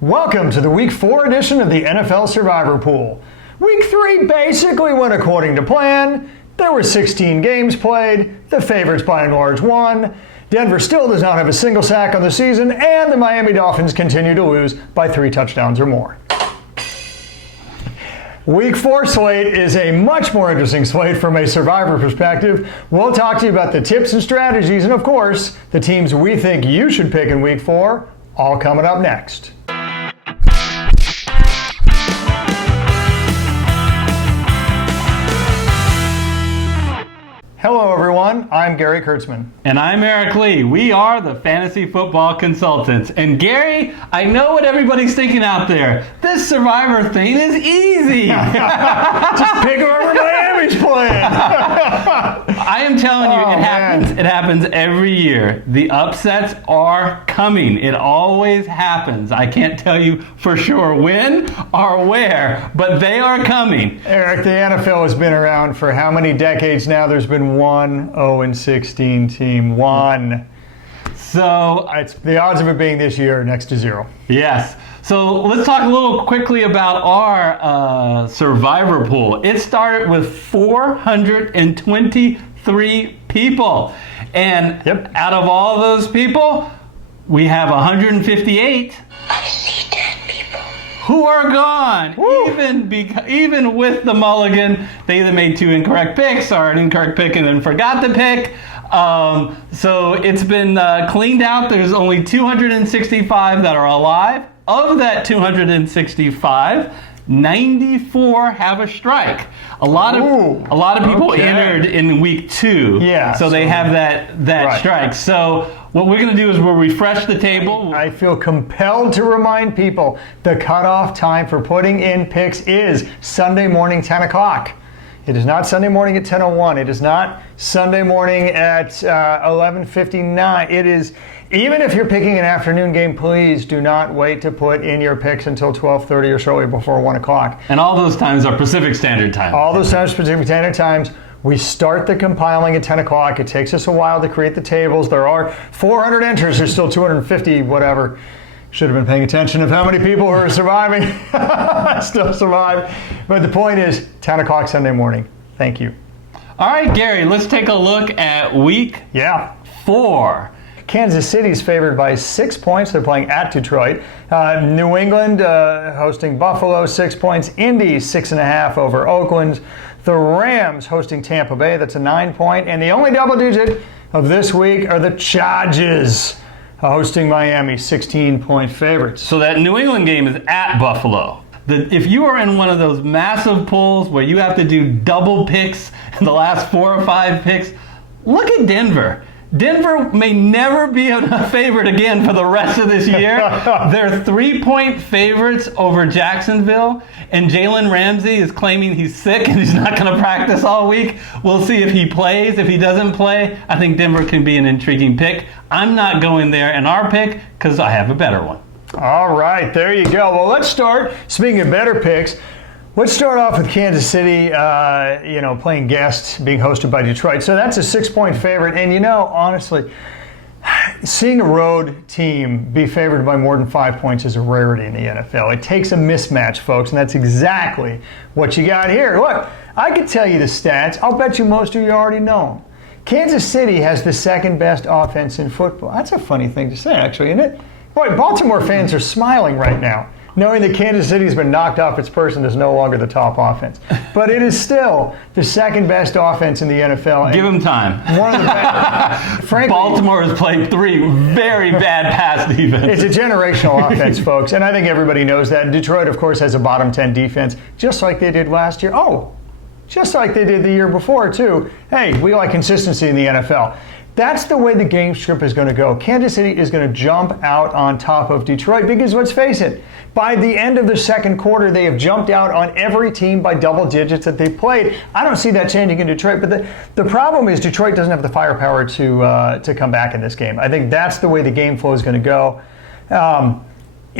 Welcome to the Week 4 edition of the NFL Survivor Pool. Week 3 basically went according to plan. There were 16 games played. The favorites by and large won. Denver still does not have a single sack on the season, and the Miami Dolphins continue to lose by 3 touchdowns or more. Week 4 slate is a much more interesting slate from a Survivor perspective. We'll talk to you about the tips and strategies, and of course, the teams we think you should pick in Week 4, all coming up next. Hello everyone, I'm Gary Kurtzman. And I'm Eric Lee. We are the Fantasy Football Consultants. And Gary, I know what everybody's thinking out there. This Survivor thing is easy. Just pick whoever Miami's playing. I am telling you, it happens. It happens every year. The upsets are coming. It always happens. I can't tell you for sure when or where, but they are coming. Eric, the NFL has been around for how many decades now? There's been one 0-16 team. One. So it's the odds of it being this year are next to 0. Yes. So let's talk a little quickly about our Survivor pool. It started with 423 people. And out of all those people, we have 158 who are gone. Even with the mulligan, they either made 2 incorrect picks or an incorrect pick and then forgot to pick. So it's been cleaned out. There's only 265 that are alive. Of that 265, 94 have a strike. A lot of people entered in week 2. Yeah. So they have that strike. So what we're going to do is we'll refresh the table. I feel compelled to remind people the cutoff time for putting in picks is Sunday morning, 10 o'clock. It is not Sunday morning at 10:01. It is not Sunday morning at 11:59. It is, even if you're picking an afternoon game, please do not wait to put in your picks until 12:30 or shortly before 1 o'clock. And all those times are Pacific Standard Time. All those times Pacific Standard Times. We start the compiling at 10 o'clock. It takes us a while to create the tables. There are 400 entries. There's still 250, whatever. Should have been paying attention of how many people who are surviving still survive. But the point is, 10 o'clock Sunday morning. Thank you. All right, Gary, let's take a look at week 4. Kansas City's favored by 6 points. They're playing at Detroit. New England hosting Buffalo, 6 points. Indy, 6.5 over Oakland. The Rams hosting Tampa Bay. That's a 9-point. And the only double digit of this week are the Chargers hosting Miami, 16-point favorites. So that New England game is at Buffalo. If you are in one of those massive pools where you have to do double picks in the last 4 or 5 picks, look at Denver. Denver may never be a favorite again for the rest of this year. They're 3-point favorites over Jacksonville, and Jalen Ramsey is claiming he's sick and he's not going to practice all week. We'll see if he plays. If he doesn't play, I think Denver can be an intriguing pick. I'm not going there in our pick because I have a better one. All right, there you go. Well, let's start. Speaking of better picks, let's start off with Kansas City, playing guest, being hosted by Detroit. So that's a 6-point favorite. And, honestly, seeing a road team be favored by more than 5 points is a rarity in the NFL. It takes a mismatch, folks, and that's exactly what you got here. Look, I could tell you the stats. I'll bet you most of you already know them. Kansas City has the second best offense in football. That's a funny thing to say, actually, isn't it? Boy, Baltimore fans are smiling right now, knowing that Kansas City's been knocked off its perch and is no longer the top offense. But it is still the second best offense in the NFL. Give them time. One of the best. Frankly, Baltimore has played 3 very bad pass defenses. It's a generational offense, folks, and I think everybody knows that. Detroit, of course, has a bottom 10 defense, just like they did last year. Just like they did the year before, too. Hey, we like consistency in the NFL. That's the way the game script is going to go. Kansas City is going to jump out on top of Detroit because, let's face it, by the end of the second quarter, they have jumped out on every team by double digits that they've played. I don't see that changing in Detroit, but the problem is Detroit doesn't have the firepower to come back in this game. I think that's the way the game flow is going to go.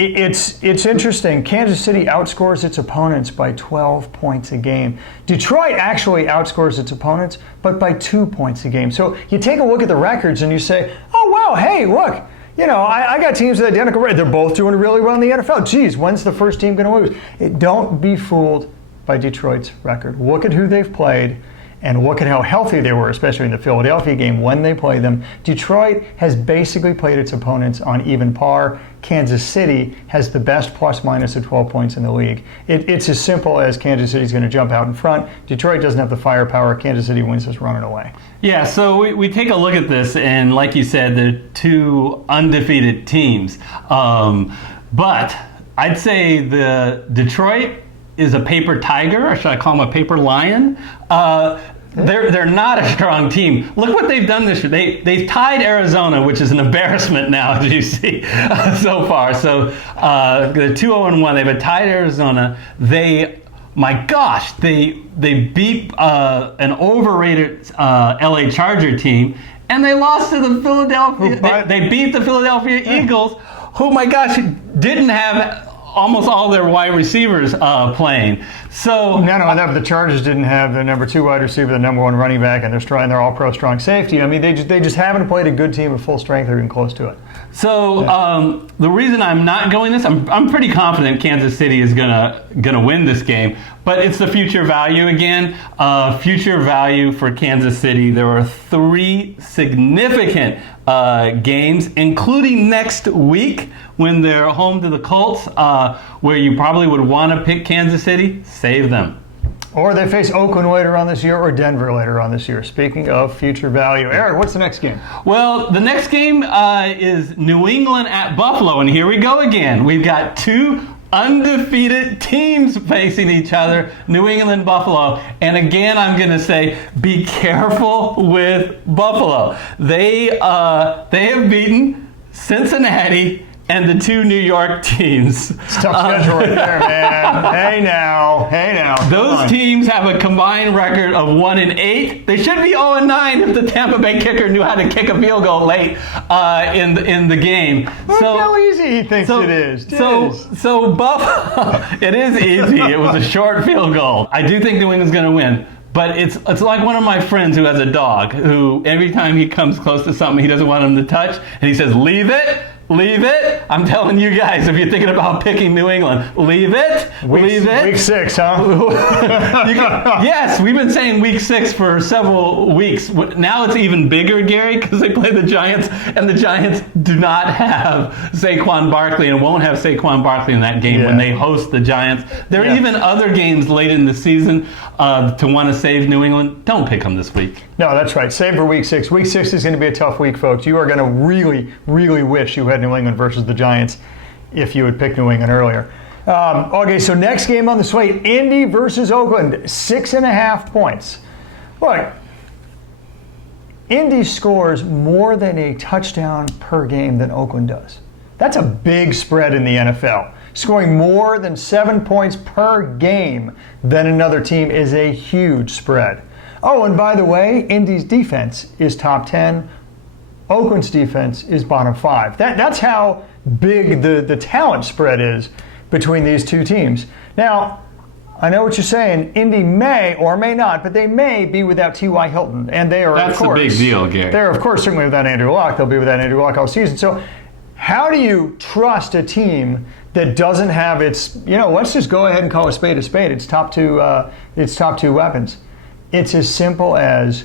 It's interesting. Kansas City outscores its opponents by 12 points a game. Detroit actually outscores its opponents, but by 2 points a game. So you take a look at the records and you say, oh, wow, hey, look, I got teams with identical record. They're both doing really well in the NFL. Geez, when's the first team going to lose? Don't be fooled by Detroit's record. Look at who they've played and look at how healthy they were, especially in the Philadelphia game when they played them. Detroit has basically played its opponents on even par. Kansas City has the best plus-minus of 12 points in the league. It's as simple as Kansas City's going to jump out in front. Detroit doesn't have the firepower. Kansas City wins this running away. Yeah, so we take a look at this, and like you said, they're two undefeated teams. But I'd say the Detroit is a paper tiger, or should I call them a paper lion? They're not a strong team. Look what they've done this year. They've tied Arizona, which is an embarrassment now, as you see, so far. So they're 2-0-1. They've tied Arizona. My gosh, they beat an overrated LA Charger team, and they lost to the Philadelphia. They beat the Philadelphia Eagles, who, my gosh, didn't have almost all their wide receivers playing. So not only that, but the Chargers didn't have the number 2 wide receiver, the number 1 running back, and they're all pro strong safety. I mean, they just haven't played a good team at full strength or even close to it. So the reason I'm not going this, I'm pretty confident Kansas City is gonna win this game, but it's the future value again. Future value for Kansas City. There are 3 significant games, including next week when they're home to the Colts, where you probably would want to pick Kansas City. Save them. Or they face Oakland later on this year or Denver later on this year. Speaking of future value. Eric, what's the next game? Well, the next game is New England at Buffalo, and here we go again. We've got 2 undefeated teams facing each other, New England, Buffalo. And again, I'm going to say, be careful with Buffalo. They have beaten Cincinnati and the 2 New York teams. It's a tough schedule right there, man. Hey now. Those teams have a combined record of 1-8. They should be 0-9 if the Tampa Bay kicker knew how to kick a field goal late in the game. Look how easy he thinks it is. So Buffalo, it is easy. It was a short field goal. I do think New England's going to win. But it's like one of my friends who has a dog who every time he comes close to something he doesn't want him to touch, and he says, leave it. I'm telling you guys, if you're thinking about picking New England, leave it. Week 6, huh? Yes, we've been saying week 6 for several weeks. Now it's even bigger, Gary, because they play the Giants, and the Giants do not have Saquon Barkley and won't have Saquon Barkley in that game when they host the Giants. There are even other games late in the season to want to save New England. Don't pick them this week. No, that's right. Save for week 6. Week 6 is going to be a tough week, folks. You are going to really, really wish you had New England versus the Giants if you would pick New England earlier. Okay, so next game on the slate, Indy versus Oakland, 6.5 points. Look, Indy scores more than a touchdown per game than Oakland does. That's a big spread in the NFL. Scoring more than 7 points per game than another team is a huge spread. Oh, and by the way, Indy's defense is top 10. Oakland's defense is bottom 5. That's how big the talent spread is between these two teams. Now, I know what you're saying. Indy may or may not, but they may be without T.Y. Hilton. And they are, That's a big deal, Gary. They're, of course, certainly without Andrew Luck. They'll be without Andrew Luck all season. So how do you trust a team that doesn't have its, let's just go ahead and call a spade a spade. It's top two weapons. It's as simple as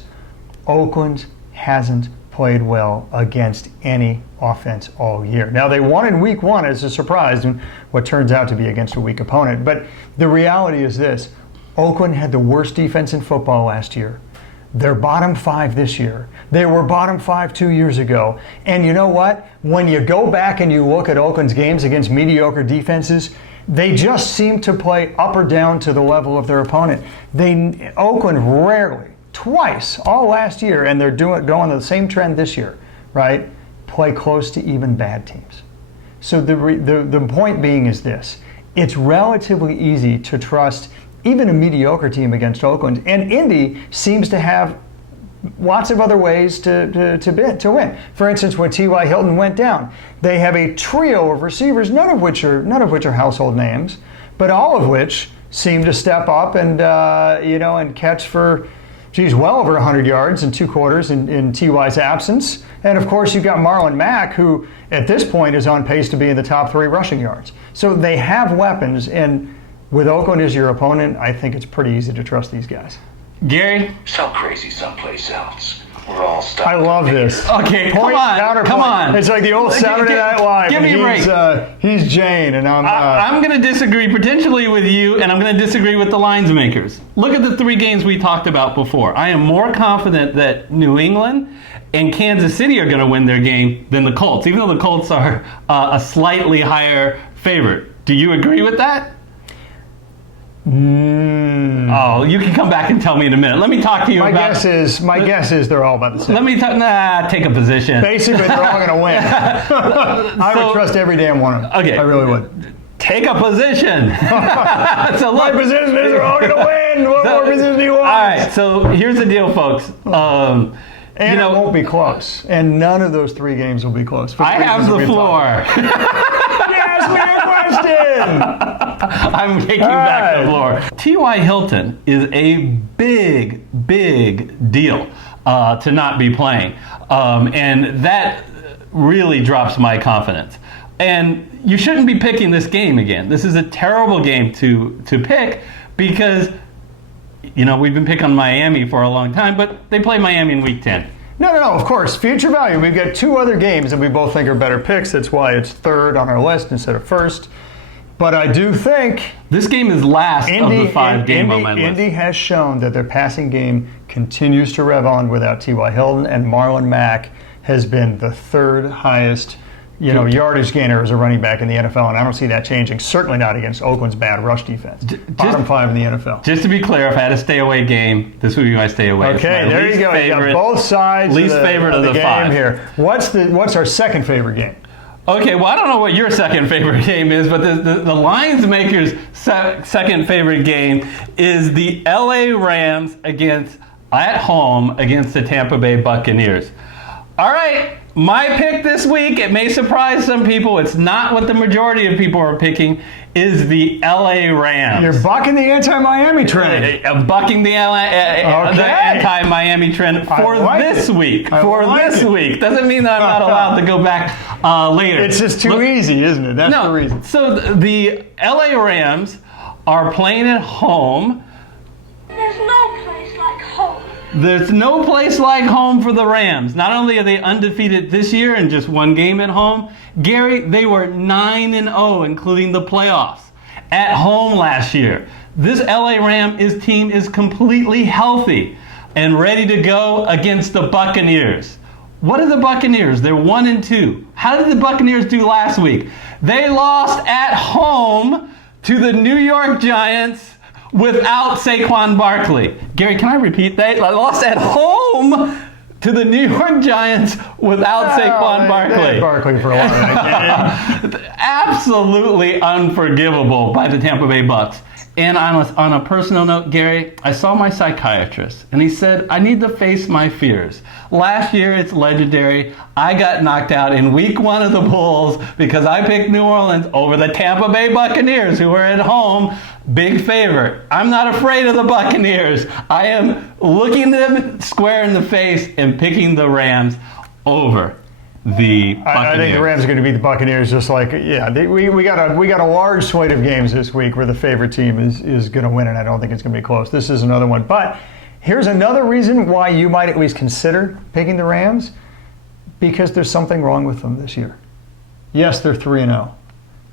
Oakland hasn't played well against any offense all year. Now, they won in week 1 as a surprise in what turns out to be against a weak opponent. But the reality is this. Oakland had the worst defense in football last year. They're bottom 5 this year. They were bottom 5 2 years ago. And you know what? When you go back and you look at Oakland's games against mediocre defenses, they just seem to play up or down to the level of their opponent. Oakland rarely, twice all last year, and they're going the same trend this year, right? Play close to even bad teams. So the point being is this. It's relatively easy to trust even a mediocre team against Oakland, and Indy seems to have lots of other ways to win. For instance, when T.Y. Hilton went down, they have a trio of receivers, none of which are household names, but all of which seem to step up and and catch for geez, well over 100 yards in 2 quarters in T.Y.'s absence. And of course, you've got Marlon Mack, who at this point is on pace to be in the top 3 rushing yards. So they have weapons, and with Oakland as your opponent, I think it's pretty easy to trust these guys. Gary? So crazy someplace else. We're all stuck. I love this. Okay, Point, come counterpoint. on. It's like the old Saturday Night Live. Give me a break. He's Jane, and I'm going to disagree potentially with you, and I'm going to disagree with the lines makers. Look at the 3 games we talked about before. I am more confident that New England and Kansas City are going to win their game than the Colts, even though the Colts are a slightly higher favorite. Do you agree with that? Oh, you can come back and tell me in a minute. Let me talk to you my about... My guess is they're all about the same. Let me take a position. Basically, they're all going to win. I would trust every damn one of them. Okay. I really would. Take a position. My position is they're all going to win. What more position do you want? All right, so here's the deal, folks. And it won't be close. And none of those 3 games will be close. I have the floor. Ask me a question. I'm taking back the floor. T.Y. Hilton is a big, big deal to not be playing. And that really drops my confidence. And you shouldn't be picking this game again. This is a terrible game to pick because, we've been picking Miami for a long time, but they play Miami in Week 10. No, of course. Future value. We've got 2 other games that we both think are better picks. That's why it's 3rd on our list instead of 1st. But I do think this game is last of the 5 games on my list. Indy has shown that their passing game continues to rev on without T.Y. Hilton, and Marlon Mack has been the 3rd highest yardage gainer as a running back in the NFL, and I don't see that changing. Certainly not against Oakland's bad rush defense. Bottom 5 in the NFL. Just to be clear, if I had a stay away game, this would be my stay away. Okay, there you go. You got both sides least of the, favorite of the of the game 5 here. What's our second favorite game? Okay, well, I don't know what your second favorite game is, but the lines makers' second favorite game is the LA Rams at home against the Tampa Bay Buccaneers. All right, my pick this week, it may surprise some people, it's not what the majority of people are picking, is the LA Rams. You're bucking the anti-Miami trend. I'm bucking the anti-Miami trend for this week. Week. Doesn't mean that I'm not allowed to go back later. It's just too easy, isn't it? That's the reason. So the LA Rams are playing at home. There's no place like home. There's no place like home for the Rams. Not only are they undefeated this year in just 1 game at home, Gary, they were 9-0, including the playoffs, at home last year. This LA Rams team is completely healthy and ready to go against the Buccaneers. What are the Buccaneers? They're 1-2. How did the Buccaneers do last week? They lost at home to the New York Giants without Saquon Barkley. Gary, can I repeat that? I lost at home to the New York Giants without Saquon Barkley. Barkley for a lot of that game. Absolutely unforgivable by the Tampa Bay Bucs. And on a personal note, Gary, I saw my psychiatrist, and he said, I need to face my fears. Last year, it's legendary. I got knocked out in week 1 of the Bulls because I picked New Orleans over the Tampa Bay Buccaneers, who were at home, big favorite. I'm not afraid of the Buccaneers. I am looking them square in the face and picking the Rams over the Buccaneers. I think the Rams are going to beat the Buccaneers. Just like we got a large slate of games this week where the favorite team is going to win, and I don't think it's going to be close. This is another one. But here's another reason why you might at least consider picking the Rams, because there's something wrong with them this year. Yes, they're 3-0,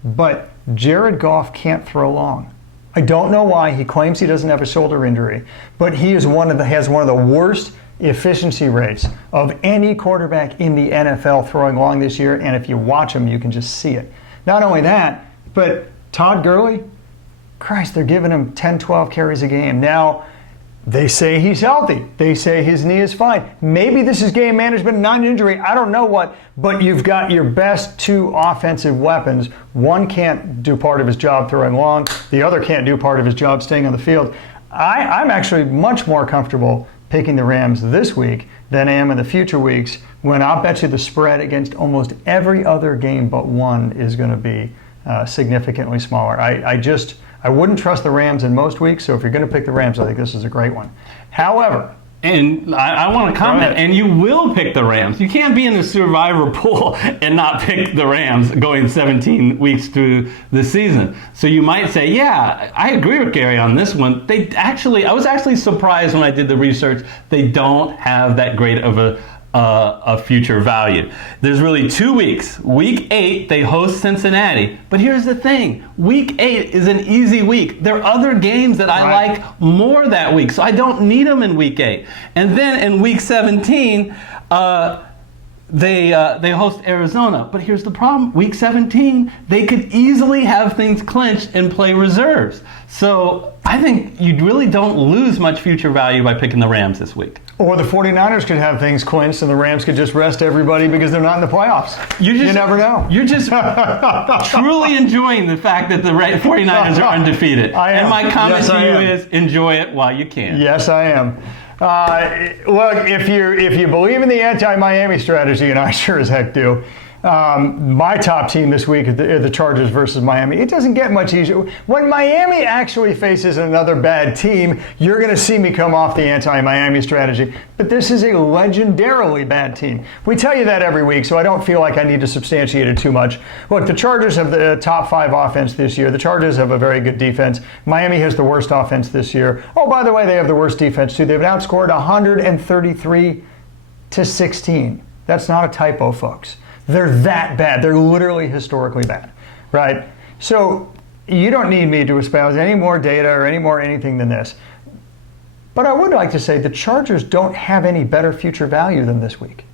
but Jared Goff can't throw long. I don't know why. He claims he doesn't have a shoulder injury, but he has one of the worst efficiency rates of any quarterback in the NFL throwing long this year, and if you watch him, you can just see it. Not only that, but Todd Gurley, Christ, they're giving him 10, 12 carries a game. Now, they say he's healthy. They say his knee is fine. Maybe this is game management, non-injury. I don't know what, but you've got your best 2 offensive weapons. One can't do part of his job throwing long. The other can't do part of his job staying on the field. I'm actually much more comfortable picking the Rams this week than I am in the future weeks, when I'll bet you the spread against almost every other game but one is going to be significantly smaller. I wouldn't trust the Rams in most weeks, so if you're going to pick the Rams, I think this is a great one. However, And I want to comment, and you will pick the Rams. You can't be in the survivor pool and not pick the Rams going 17 weeks through the season. So you might say, yeah, I agree with Gary on this one. I was actually surprised when I did the research. They don't have that great of a future value. There's really 2 weeks. Week 8, they host Cincinnati. But here's the thing. Week 8 is an easy week. There are other games that I like more that week, so I don't need them in Week 8. And then in Week 17, they host Arizona. But here's the problem. Week 17, they could easily have things clinched and play reserves. So I think you really don't lose much future value by picking the Rams this week. Or the 49ers could have things clinched and the Rams could just rest everybody because they're not in the playoffs. You never know. You're just truly enjoying the fact that the 49ers are undefeated. I am. And my comment Yes, to I you am. is enjoy it while you can. Yes, I am. Look, if you believe in the anti-Miami strategy, and I sure as heck do, my top team this week is the Chargers versus Miami. It doesn't get much easier. When Miami actually faces another bad team, you're going to see me come off the anti-Miami strategy. But this is a legendarily bad team. We tell you that every week, so I don't feel like I need to substantiate it too much. Look, the Chargers have the top 5 offense this year. The Chargers have a very good defense. Miami has the worst offense this year. Oh, by the way, they have the worst defense too. They've outscored 133-16. That's not a typo, folks. They're that bad. They're literally historically bad, right? So you don't need me to espouse any more data or any more anything than this. But I would like to say the Chargers don't have any better future value than this week,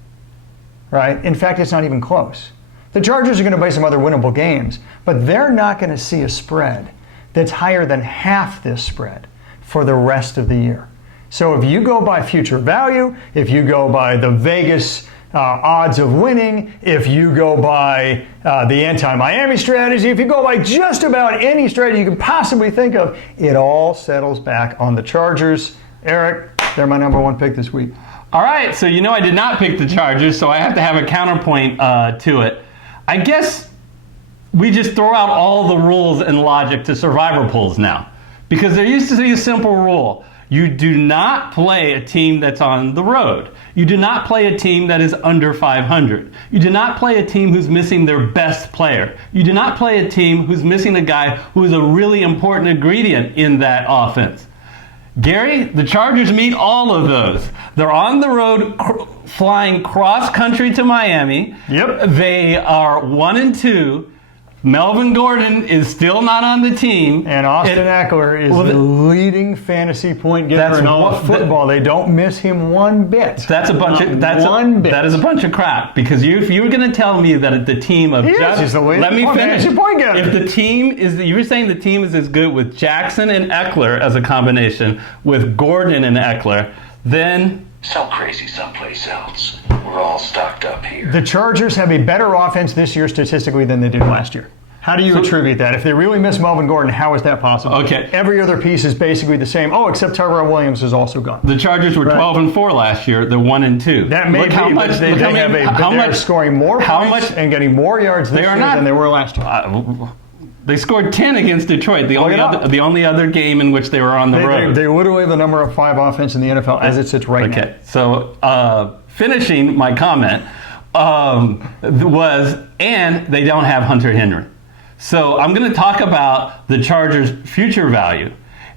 right? In fact, it's not even close. The Chargers are going to play some other winnable games, but they're not going to see a spread that's higher than half this spread for the rest of the year. So if you go by future value, if you go by the Vegas odds of winning, if you go by the anti-Miami strategy, if you go by just about any strategy you can possibly think of, it all settles back on the Chargers. Eric, they're my number 1 pick this week. All right, so you know I did not pick the Chargers, so I have to have a counterpoint to it. I guess we just throw out all the rules and logic to survivor pools now. Because there used to be a simple rule. You do not play a team that's on the road. You do not play a team that is under 500. You do not play a team who's missing their best player. You do not play a team who's missing a guy who is a really important ingredient in that offense. Gary, the Chargers meet all of those. They're on the road flying cross country to Miami. Yep. They are 1-2. Melvin Gordon is still not on the team. And Austin Eckler is the leading fantasy point getter in all of football. They don't miss him one bit. That is a bunch of crap. Because if you were going to tell me that the team of let me finish. If the team is, you were saying the team is as good with Jackson and Eckler as a combination with Gordon and Eckler, then So crazy someplace else. We're all stocked up here. The Chargers have a better offense this year statistically than they did last year. How do you attribute that? If they really miss Melvin Gordon, how is that possible? Okay. Every other piece is basically the same. Oh, except Tyrell Williams is also gone. The Chargers were 12-4 last year. They're 1-2. That may be, but they're scoring more points and getting more yards this year than they were last year. They scored 10 against Detroit, the only other game in which they were on the road. They literally have the number 5 offense in the NFL as it sits right now. Okay, so finishing my comment was, and they don't have Hunter Henry. So I'm going to talk about the Chargers' future value.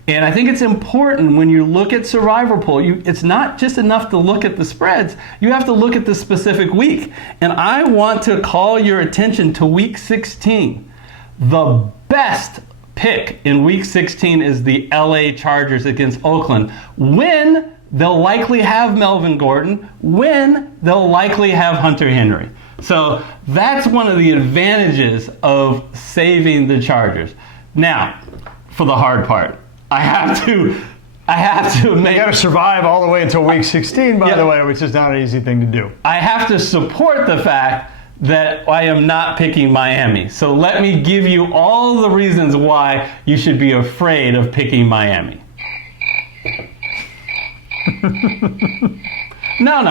And I think it's important when you look at survivor pool, it's not just enough to look at the spreads. You have to look at the specific week. And I want to call your attention to week 16. The best pick in week 16 is the LA Chargers against Oakland, when they'll likely have Melvin Gordon, when they'll likely have Hunter Henry. So that's one of the advantages of saving the Chargers. Now, for the hard part, I have to make... You got to survive all the way until week 16, by the way, which is not an easy thing to do. I have to support the fact that I am not picking Miami. So let me give you all the reasons why you should be afraid of picking Miami. No.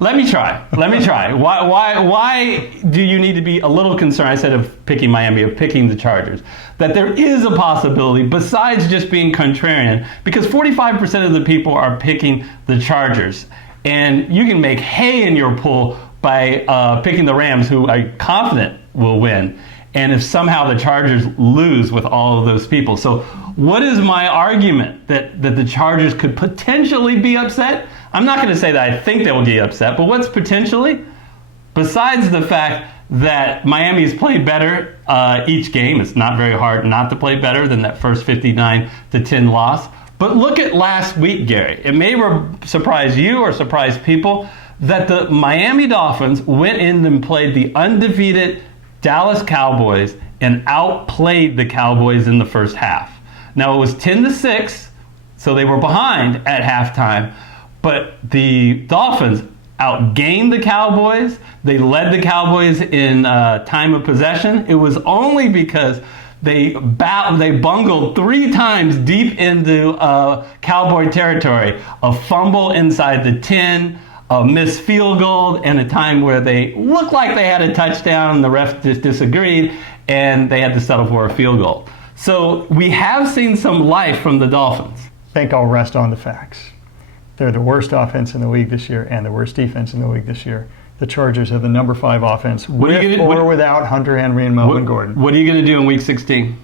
Let me try. Why do you need to be a little concerned, instead of picking Miami, of picking the Chargers? That there is a possibility, besides just being contrarian, because 45% of the people are picking the Chargers. And you can make hay in your pool by picking the Rams, who are confident will win. And if somehow the Chargers lose with all of those people. So what is my argument that the Chargers could potentially be upset? I'm not going to say that I think they will get upset, but what's potentially? Besides the fact that Miami's played better each game, it's not very hard not to play better than that first 59-10 loss. But look at last week, Gary. It may surprise you or surprise people that the Miami Dolphins went in and played the undefeated Dallas Cowboys and outplayed the Cowboys in the first half. Now, it was 10-6, so they were behind at halftime, but the Dolphins outgained the Cowboys. They led the Cowboys in time of possession. It was only because they bungled 3 times deep into Cowboy territory. A fumble inside the 10, a missed field goal, and a time where they looked like they had a touchdown and the ref just disagreed and they had to settle for a field goal. So we have seen some life from the Dolphins. I think I'll rest on the facts. They're the worst offense in the league this year and the worst defense in the league this year. The Chargers have the number 5 offense with or without Hunter Henry and Melvin Gordon. What are you going to do in Week 16?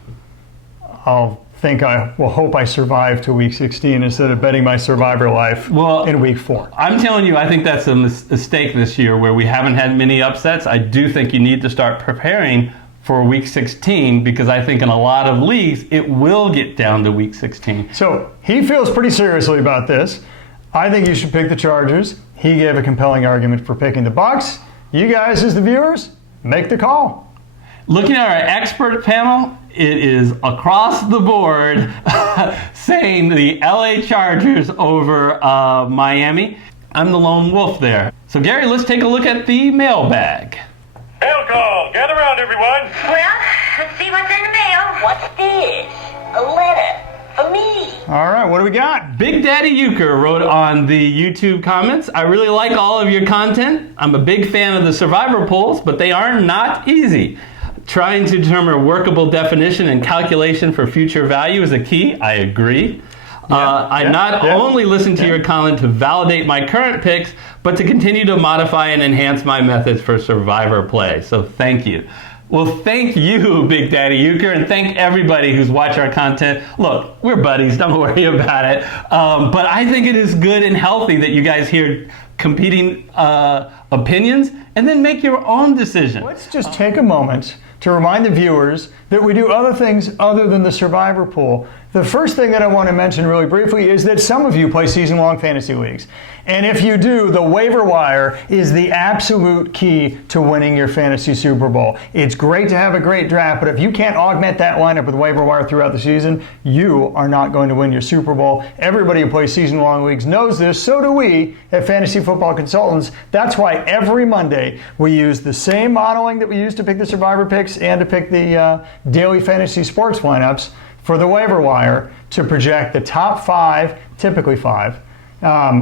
I will hope I survive to Week 16 instead of betting my survivor life in Week 4. I'm telling you, I think that's a mistake this year where we haven't had many upsets. I do think you need to start preparing for Week 16 because I think in a lot of leagues it will get down to Week 16. So he feels pretty seriously about this. I think you should pick the Chargers. He gave a compelling argument for picking the Bucs. You guys, as the viewers, make the call. Looking at our expert panel, it is across the board saying the LA Chargers over Miami. I'm the lone wolf there. So Gary, let's take a look at the mailbag. Mail call. Gather around, everyone. Well, let's see what's in the mail. What's this? A letter for me. All right, what do we got? Big Daddy Euchre wrote on the YouTube comments, I really like all of your content. I'm a big fan of the survivor polls, but they are not easy. Trying to determine a workable definition and calculation for future value is a key. I agree. I not only listen to your comment to validate my current picks, but to continue to modify and enhance my methods for survivor play. So thank you. Well, thank you, Big Daddy Euchre, and thank everybody who's watched our content. Look, we're buddies. Don't worry about it. But I think it is good and healthy that you guys hear competing opinions and then make your own decision. Let's just take a moment to remind the viewers that we do other things other than the survivor pool. The first thing that I want to mention really briefly is that some of you play season-long fantasy leagues. And if you do, the waiver wire is the absolute key to winning your fantasy Super Bowl. It's great to have a great draft, but if you can't augment that lineup with waiver wire throughout the season, you are not going to win your Super Bowl. Everybody who plays season-long leagues knows this. So do we at Fantasy Football Consultants. That's why every Monday we use the same modeling that we use to pick the survivor picks and to pick the daily fantasy sports lineups for the waiver wire to project the top 5, typically 5,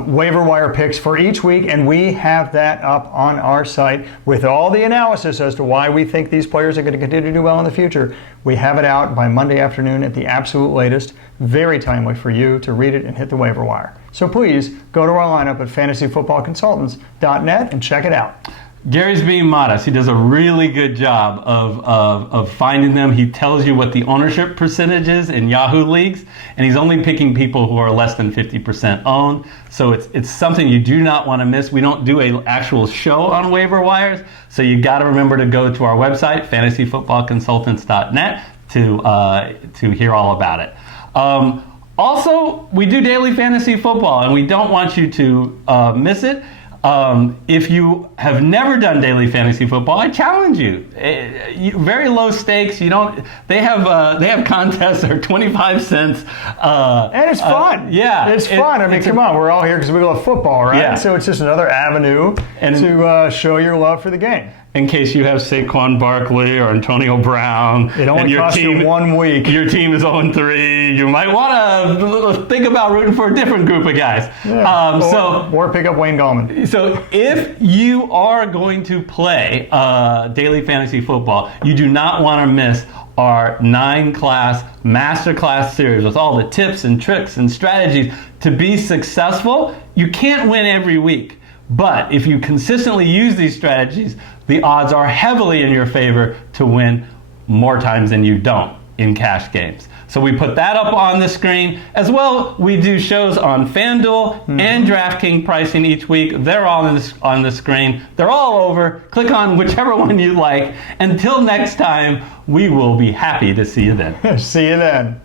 waiver wire picks for each week, and we have that up on our site with all the analysis as to why we think these players are going to continue to do well in the future. We have it out by Monday afternoon at the absolute latest. Very timely for you to read it and hit the waiver wire. So please go to our lineup at fantasyfootballconsultants.net and check it out. Gary's being modest. He does a really good job of finding them. He tells you what the ownership percentage is in Yahoo leagues, and he's only picking people who are less than 50% owned. So it's something you do not want to miss. We don't do an actual show on waiver wires, so you got to remember to go to our website, fantasyfootballconsultants.net, to hear all about it. Also, we do daily fantasy football, and we don't want you to miss it. If you have never done daily fantasy football, I challenge you. Very low stakes. They have contests that are 25 cents. And it's fun. It's fun. I mean, come on, we're all here because we love football, right? Yeah. So it's just another avenue to show your love for the game. in case you have Saquon Barkley or Antonio Brown. It only costs you 1 week. Your team is 0-3. You might want to think about rooting for a different group of guys. Yeah. Or pick up Wayne Gallman. So if you are going to play daily fantasy football, you do not want to miss our 9-class masterclass series with all the tips and tricks and strategies to be successful. You can't win every week, but if you consistently use these strategies, the odds are heavily in your favor to win more times than you don't in cash games. So we put that up on the screen. As well, we do shows on FanDuel and DraftKings pricing each week. They're all on the screen. They're all over. Click on whichever one you like. Until next time, we will be happy to see you then. See you then.